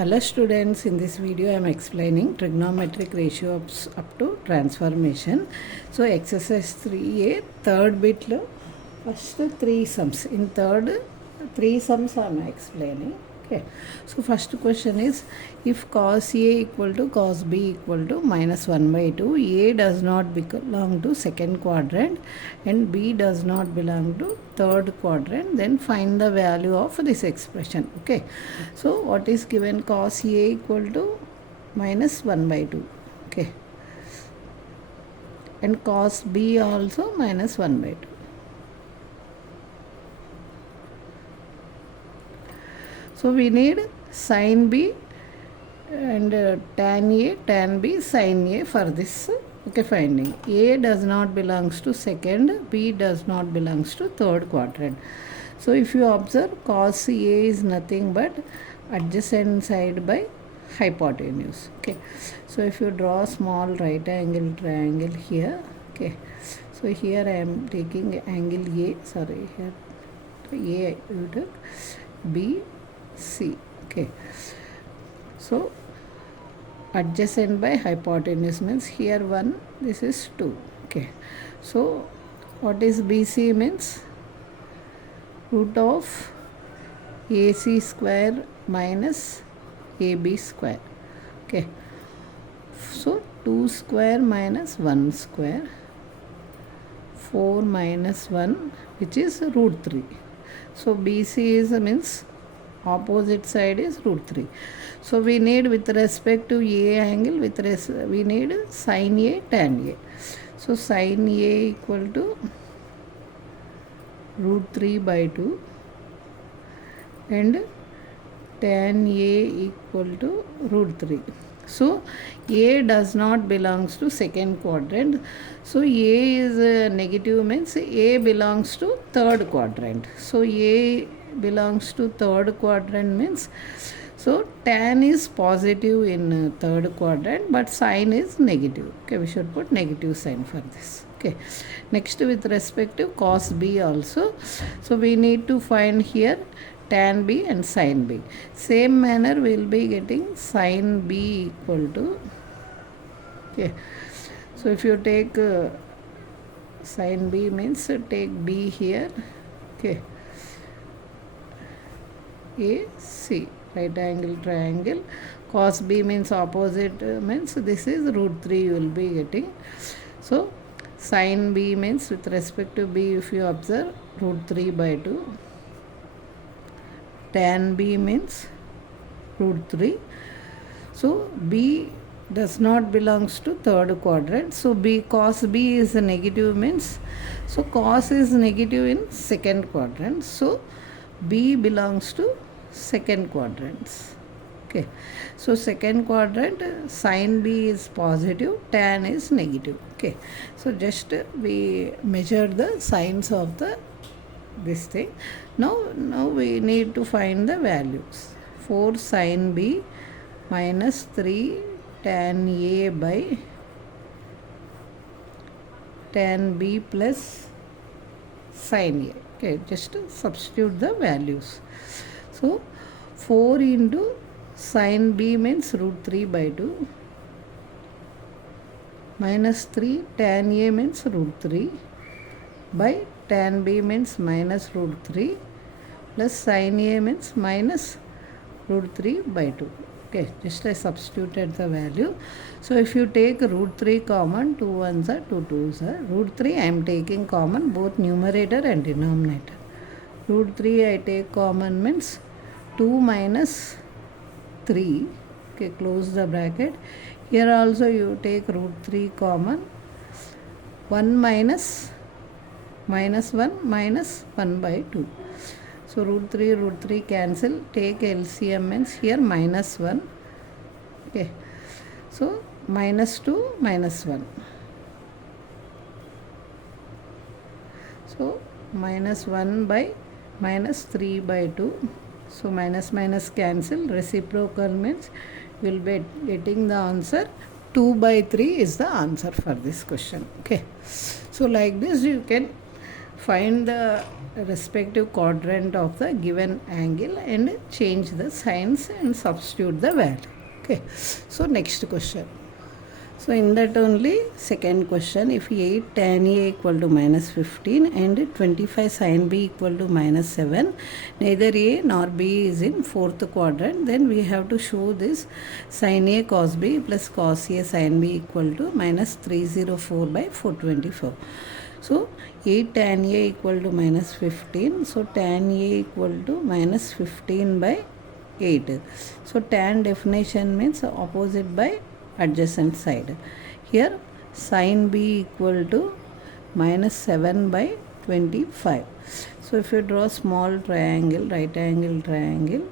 Hello students, in this video I am explaining trigonometric ratio up to transformation. So exercise 3a third bit lo first three sums. In third three sums I am explaining. Okay. So first question is, if cos A equal to cos B equal to minus 1 by 2, A does not belong to second quadrant and B does not belong to third quadrant, then find the value of this expression. Okay. So what is given? Cos A equal to minus 1 by 2. Okay. And cos B also minus 1 by 2. So we need sin B and tan A, tan B, sin A for this finding. A does not belongs to second, B does not belongs to third quadrant. So if you observe, cos A is nothing but adjacent side by hypotenuse. Okay. So if you draw small right angle triangle here, okay. So here I am taking angle A, sorry, here A you took, B, C. Okay. So adjacent by hypotenuse means here 1, this is 2. Okay. So what is BC means? Root of AC square minus AB square. Okay. So 2 square minus 1 square, 4 minus 1, which is root 3. So BC is means opposite side is root 3. So we need with respect to A angle, we need sin A, tan A. So sin A equal to root 3 by 2 and tan A equal to root 3. So A does not belongs to second quadrant. So A is negative means A belongs to third quadrant. So A belongs to third quadrant means, so tan is positive in third quadrant but sin is negative. Okay, we should put negative sign for this. Okay, next with respect to cos B also, so we need to find here tan B and sin B. Same manner we will be getting sin B equal to, okay, so if you take sin B means take B here, okay, AC, right angle triangle. Cos B means opposite, means this is root 3 you will be getting. So sin B means with respect to B, if you observe, root 3 by 2. Tan B means root 3. So B does not belongs to third quadrant. So B, cos B is a negative means, so cos is negative in second quadrant. So B belongs to second quadrants. Okay. So second quadrant, sin B is positive, tan is negative. Okay. So just we measure the signs of this thing. Now we need to find the values. 4 sin B minus 3 tan A by tan B plus sin A. Okay, just substitute the values. So 4 into sin B means root 3 by 2 minus 3 tan A means root 3 by tan B means minus root 3 plus sin A means minus root 3 by 2. Okay, just I substituted the value. So if you take root 3 common, 2 ones are 2 2s are. Root 3 I am taking common both numerator and denominator. Root 3 I take common means 2 minus 3. Okay, close the bracket. Here also you take root 3 common. 1 minus 1 minus 1 by 2. So root 3 cancel. Take LCM means here minus 1. Okay. So minus 2 minus 1. So minus 1 by minus 3 by 2. So minus minus cancel. Reciprocal means we will be getting the answer 2 by 3 is the answer for this question. Okay. So like this you can find the respective quadrant of the given angle and change the signs and substitute the value. Okay, so next question. So in that only second question, if 8 tan A equal to minus 15 and 25 sin B equal to minus 7, neither A nor B is in fourth quadrant, then we have to show this sin A cos B plus cos A sin B equal to minus 304 by 424. So 8 tan A equal to minus 15. So tan A equal to minus 15 by 8. So tan definition means opposite by adjacent side. Here sin B equal to minus 7 by 25. So if you draw small triangle, right angle triangle,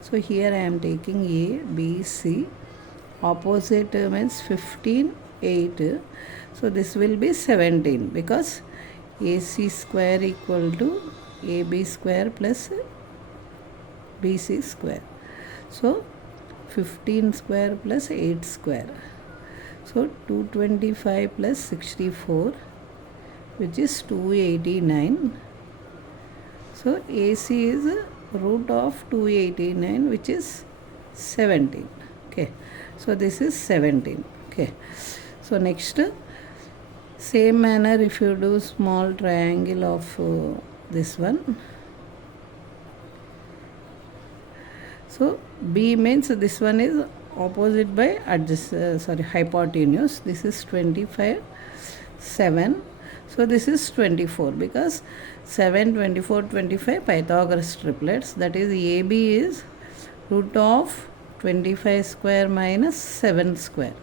so here I am taking A, B, C. Opposite means 15, 8. So this will be 17 because AC square equal to AB square plus BC square. So 15 square plus 8 square. So 225 plus 64, which is 289. So AC is root of 289, which is 17. Okay. So this is 17. Okay. So next, same manner if you do small triangle of this one. So B means this one is opposite by hypotenuse. This is 25, 7. So this is 24 because 7, 24, 25 Pythagoras triplets. That is AB is root of 25 square minus 7 square.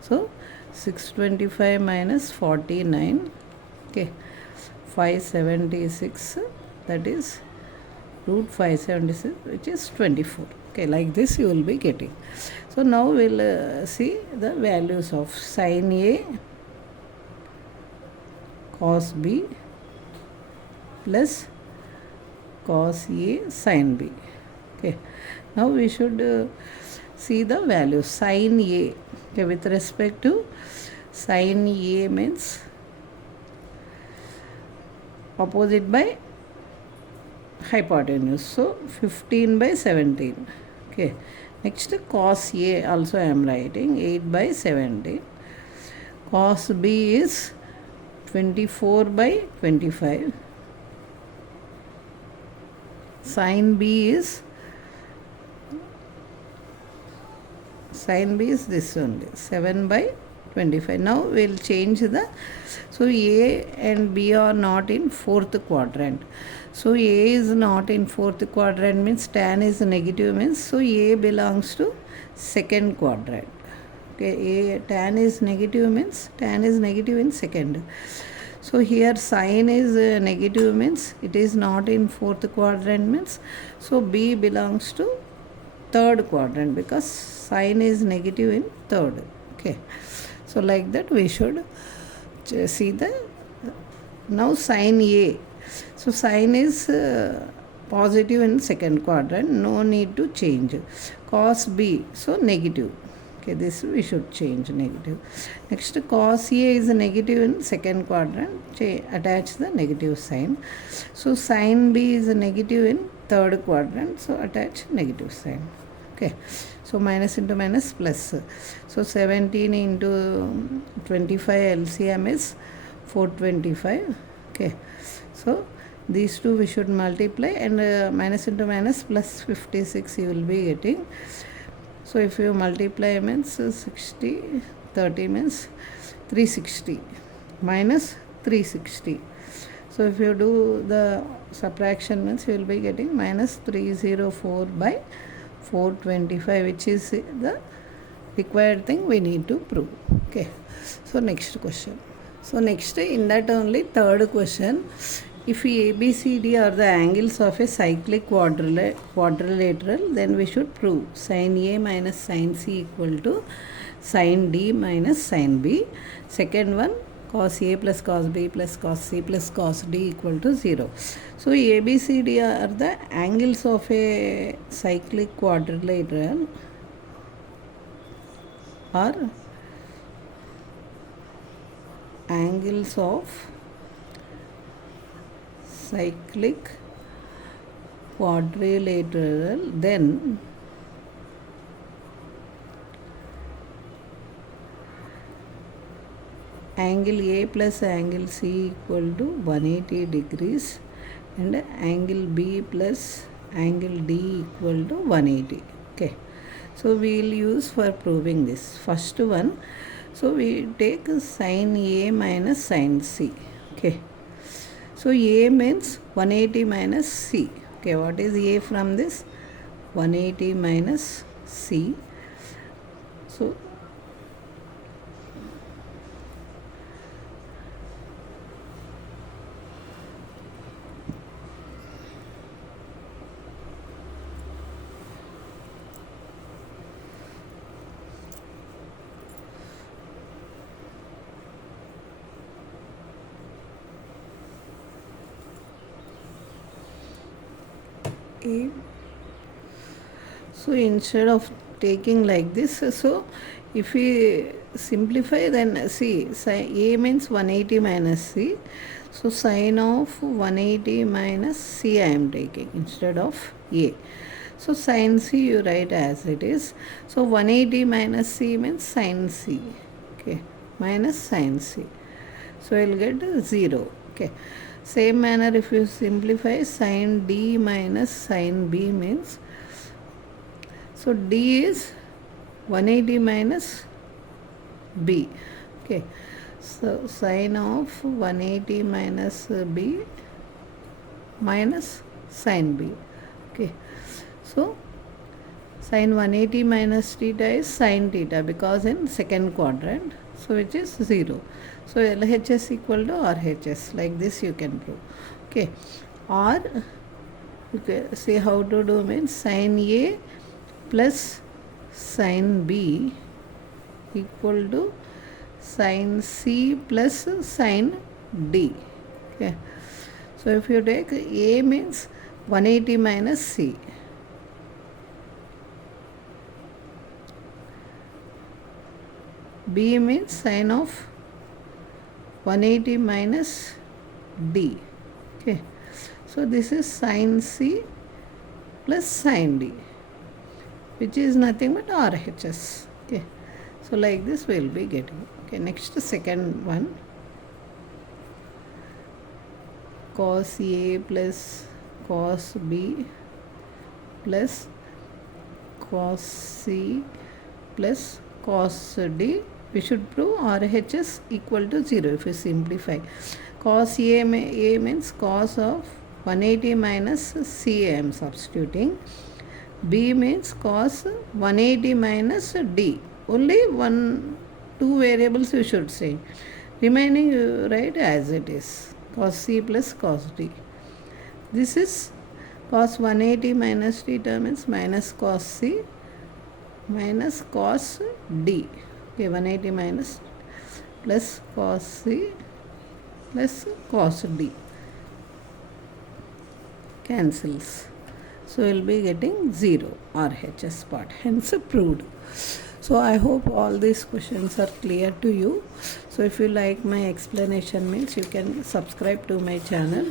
So 625 minus 49. Okay. 576. That is root 576, which is 24. Okay, like this you will be getting. So now we'll see the values of sin A cos B plus cos A sin B. Okay, now we should see the value sin A. Okay, with respect to sin A means opposite by hypotenuse. So 15 by 17. Okay. Next cos A also I am writing 8 by 17. Cos B is 24 by 25. Sin B is this only 7 by 25. Now we will change the, so A and B are not in fourth quadrant. So A is not in fourth quadrant means tan is negative means, so A belongs to second quadrant. Okay, A tan is negative means tan is negative in second. So here sin is negative means it is not in fourth quadrant means, so B belongs to third quadrant because sin is negative in third. Okay, so like that we should see the, now sin A. So sin is positive in second quadrant, no need to change. Cos B, so negative. Okay, this we should change negative. Next cos A is negative in second quadrant, attach the negative sign. So sin B is negative in third quadrant, so attach negative sign. Okay, so minus into minus plus. So 17 into 25 LCM is 425. Okay, so these two we should multiply and minus into minus plus 56 you will be getting. So if you multiply means 60, 30 means 360 minus 360. So if you do the subtraction means you will be getting minus 304 by 425, which is the required thing we need to prove. Okay, so next question. So next, in that only third question, if ABCD are the angles of a cyclic quadrilateral, then we should prove sin A minus sin C equal to sin D minus sin B. Second one, cos A plus cos B plus cos C plus cos D equal to 0. So ABCD are the angles of a cyclic quadrilateral or angles of cyclic quadrilateral, then angle A plus angle C equal to 180 degrees and angle B plus angle D equal to 180. Okay, so we will use for proving this. First one, so we take sin A minus sin C. Okay, so A means 180 minus C. Okay, what is A from this? 180 minus C. So A. So instead of taking like this, so if we simplify, then see, A means 180 minus C. So sine of 180 minus C I am taking instead of A. So sin C you write as it is. So 180 minus C means sin C. Okay, minus sin C. So I will get 0. Okay. Same manner, if you simplify, sin D minus sin B means, so D is 180 minus B. Okay, so sin of 180 minus B minus sin B. Okay, so sin 180 minus theta is sin theta because in second quadrant, so which is 0. So LHS equal to RHS, like this you can prove. Okay, or you can see how to do means sin A plus sin B equal to sin C plus sin D. Okay, so if you take A means 180 minus C, B means sin of 180 minus D. Okay, so this is sin C plus sin D, which is nothing but RHS. Okay, so like this we will be getting. Okay, next second one, cos A plus cos B plus cos C plus cos D. We should prove RHS equal to 0 if we simplify. Cos A means cos of 180 minus C I am substituting. B means cos 180 minus D. Only two variables you should say. Remaining you write as it is. Cos C plus cos D. This is cos 180 minus theta means minus cos C minus cos D. Okay, 180 minus plus cos C plus cos D cancels. So we will be getting 0 RHS part, hence proved. So I hope all these questions are clear to you. So if you like my explanation means you can subscribe to my channel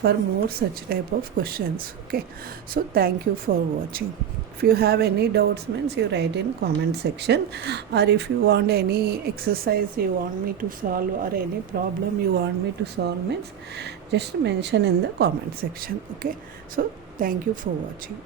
for more such type of questions. Okay, so thank you for watching. If you have any doubts means you write in comment section, or if you want any exercise you want me to solve or any problem you want me to solve means just mention in the comment section. Okay, so thank you for watching.